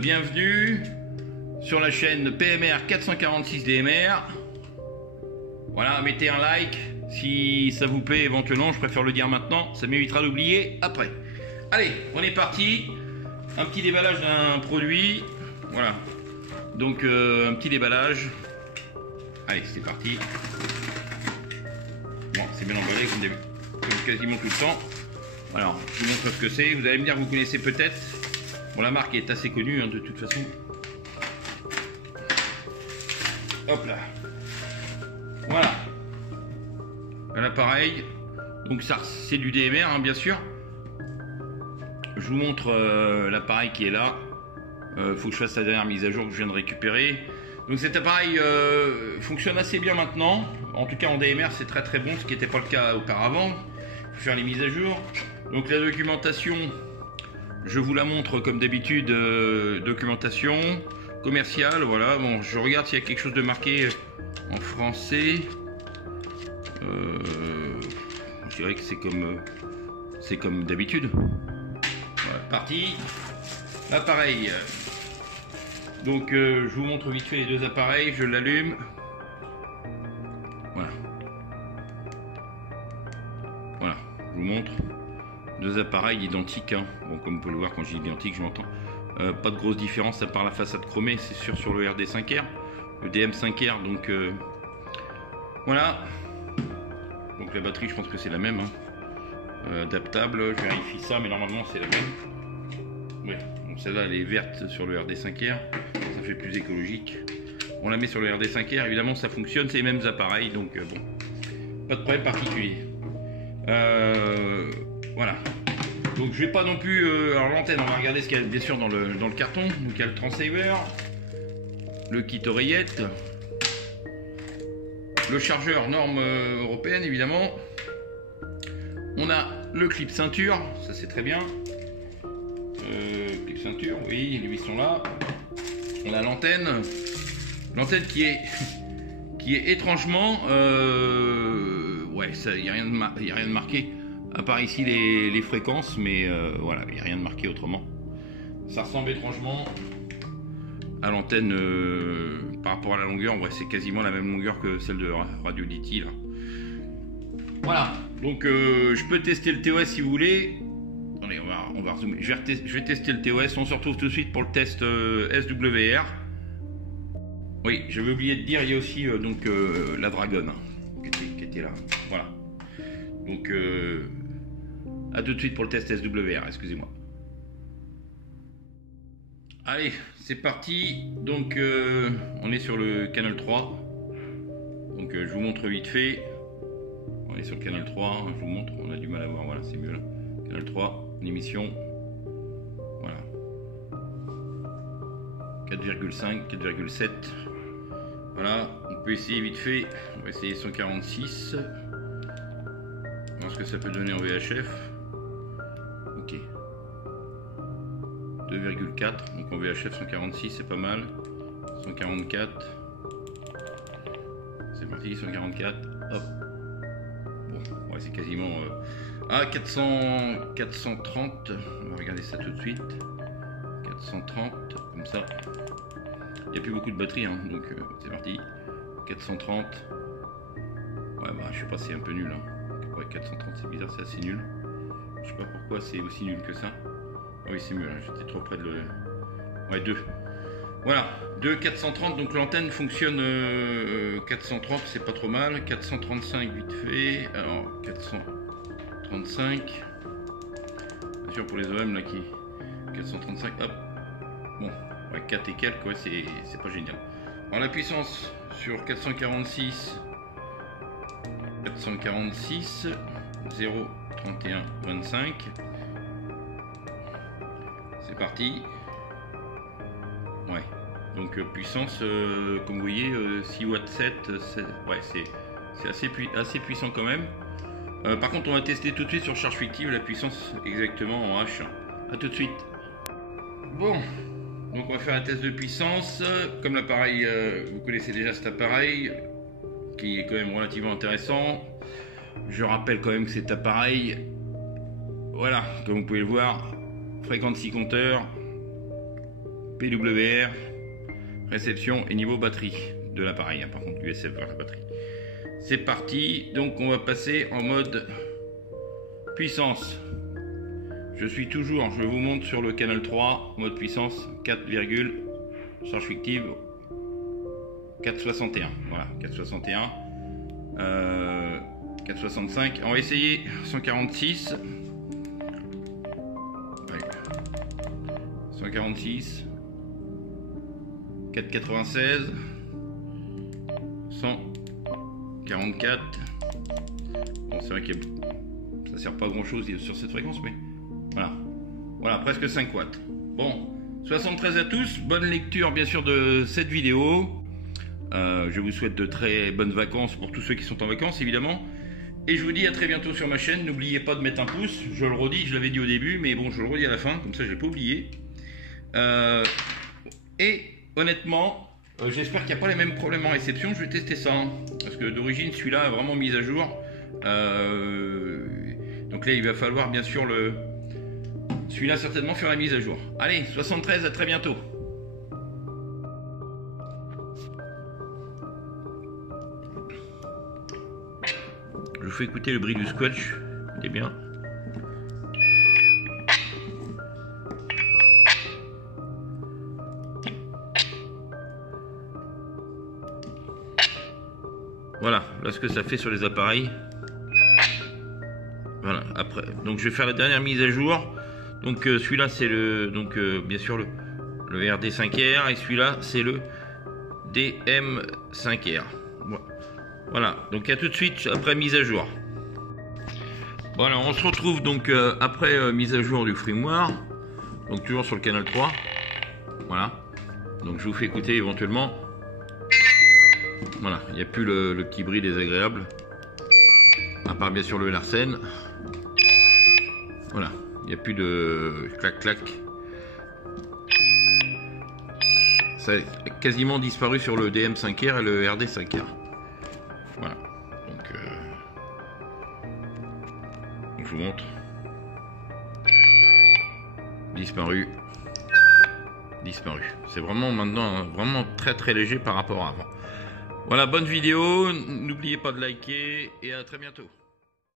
bienvenue sur la chaîne PMR 446 DMR. Voilà, mettez un like si ça vous plaît éventuellement, je préfère le dire maintenant, ça m'évitera d'oublier après. Allez, on est parti. Un petit déballage d'un produit. Voilà. Donc un petit déballage. Allez, c'est parti. Bon, c'est bien emballé comme quasiment tout le temps. Alors, je vous montre ce que c'est. Vous allez me dire, vous connaissez peut-être. Bon, la marque est assez connue hein, de toute façon. Hop là. Voilà. Un appareil. Donc ça, c'est du DMR, hein, bien sûr. Je vous montre l'appareil qui est là. Faut que je fasse la dernière mise à jour que je viens de récupérer. Donc cet appareil fonctionne assez bien maintenant. En tout cas en DMR, c'est très très bon, ce qui n'était pas le cas auparavant. Il faut faire les mises à jour. Donc la documentation, je vous la montre comme d'habitude. Documentation commerciale, voilà. Bon, je regarde s'il y a quelque chose de marqué en français. Je dirais que c'est comme d'habitude. Voilà, parti. L'appareil. Donc je vous montre vite fait les deux appareils. Je l'allume. Voilà. Voilà. Je vous montre. Deux appareils identiques. Hein. Bon, comme vous pouvez le voir, quand je dis identique, je m'entends. Pas de grosse différence à part la façade chromée, c'est sûr, sur le RD5R, le DM5R. Donc voilà. Donc la batterie, je pense que c'est la même. Hein. Adaptable, je vérifie ça, mais normalement c'est la même. Ouais. Donc celle-là, elle est verte sur le RD5R. Ça fait plus écologique. On la met sur le RD5R, évidemment ça fonctionne, c'est les mêmes appareils, donc bon, pas de problème particulier. Voilà. Donc je vais pas non plus. Alors l'antenne, on va regarder ce qu'il y a bien sûr dans le carton. Donc il y a le transceiver, le kit oreillette, le chargeur norme européenne évidemment. On a le clip ceinture, ça c'est très bien. Clip ceinture, oui, les vis sont là. On a l'antenne qui est étrangement, ouais, ça, y a rien de marqué. À part ici les fréquences, mais voilà, il n'y a rien de marqué autrement. Ça ressemble étrangement à l'antenne par rapport à la longueur. Ouais, c'est quasiment la même longueur que celle de Radio DT là. Voilà, donc je peux tester le TOS si vous voulez. Attendez, on va rezoomer. Je vais tester le TOS. On se retrouve tout de suite pour le test SWR. Oui, j'avais oublié de dire, il y a aussi donc la Dragon hein, qui était là. Voilà. Donc à tout de suite pour le test SWR, excusez-moi. Allez, c'est parti. Donc on est sur le canal 3. Donc je vous montre vite fait. On est sur le canal 3, hein, je vous montre, on a du mal à voir, voilà, c'est mieux là. Canal 3, l'émission. Voilà. 4,5, 4,7. Voilà, on peut essayer vite fait. On va essayer 146. Voir ce que ça peut donner en VHF. Ok. 2,4. Donc en VHF 146 c'est pas mal. 144. C'est parti, 144. Hop. Bon, ouais, c'est quasiment. Ah, 430. On va regarder ça tout de suite. 430, comme ça. Il n'y a plus beaucoup de batterie, hein, donc c'est parti. 430. Ouais, bah je sais pas, c'est un peu nul. Hein. Ouais, 430, c'est bizarre, c'est assez nul. Je sais pas pourquoi c'est aussi nul que ça. Ah oui, c'est mieux, hein, j'étais trop près de le. Ouais, 2. Voilà, 2, 430, donc l'antenne fonctionne 430, c'est pas trop mal. 435, vite fait. Alors, 435. Bien sûr, pour les OM, là, qui. 435, hop. Bon, ouais, 4 et quelques, ouais, c'est pas génial. Alors, la puissance sur 446. 446 0 31 25. C'est parti. Ouais. Donc puissance comme vous voyez 6 watts 7, ouais, c'est assez puissant quand même. Par contre on va tester tout de suite sur charge fictive la puissance exactement en H. A tout de suite. Bon, donc on va faire un test de puissance. Comme l'appareil, vous connaissez déjà cet appareil qui est quand même relativement intéressant. Je rappelle quand même que cet appareil, voilà, comme vous pouvez le voir, fréquence 6 compteurs, PWR, réception et niveau batterie de l'appareil, hein, par contre USB vers la batterie. C'est parti, donc on va passer en mode puissance. Je suis toujours, je vous montre sur le canal 3, mode puissance 4, charge fictive 461, voilà 461, 465, on va essayer 146, ouais. 146, 496, 144, bon c'est vrai que ça sert pas à grand chose sur cette fréquence, mais voilà, presque 5 watts. Bon, 73 à tous, bonne lecture bien sûr de cette vidéo. Je vous souhaite de très bonnes vacances pour tous ceux qui sont en vacances évidemment. Et je vous dis à très bientôt sur ma chaîne. N'oubliez pas de mettre un pouce, je le redis, je l'avais dit au début, mais bon, je le redis à la fin, comme ça je n'ai pas oublié. Et honnêtement, j'espère qu'il n'y a pas les mêmes problèmes en réception. Je vais tester ça, hein, parce que d'origine celui-là a vraiment mis à jour. Donc là il va falloir bien sûr celui-là certainement faire la mise à jour. Allez, 73, à très bientôt. Je vous fais écouter le bruit du squelch, écoutez bien. Voilà, là ce que ça fait sur les appareils. Voilà, après, donc je vais faire la dernière mise à jour. Donc celui-là c'est bien sûr le RD5R et celui-là c'est le DM5R. Voilà, donc à tout de suite après mise à jour. Voilà, on se retrouve donc après mise à jour du firmware. Donc toujours sur le canal 3. Voilà, donc je vous fais écouter éventuellement. Voilà, il n'y a plus le petit bruit désagréable. À part bien sûr le Larsen. Voilà. Il n'y a plus de clac-clac. Ça a quasiment disparu sur le DM5R et le RD5R. Voilà. Donc, je vous montre. Disparu. Disparu. C'est vraiment maintenant vraiment très très léger par rapport à avant. Voilà, bonne vidéo. N'oubliez pas de liker et à très bientôt.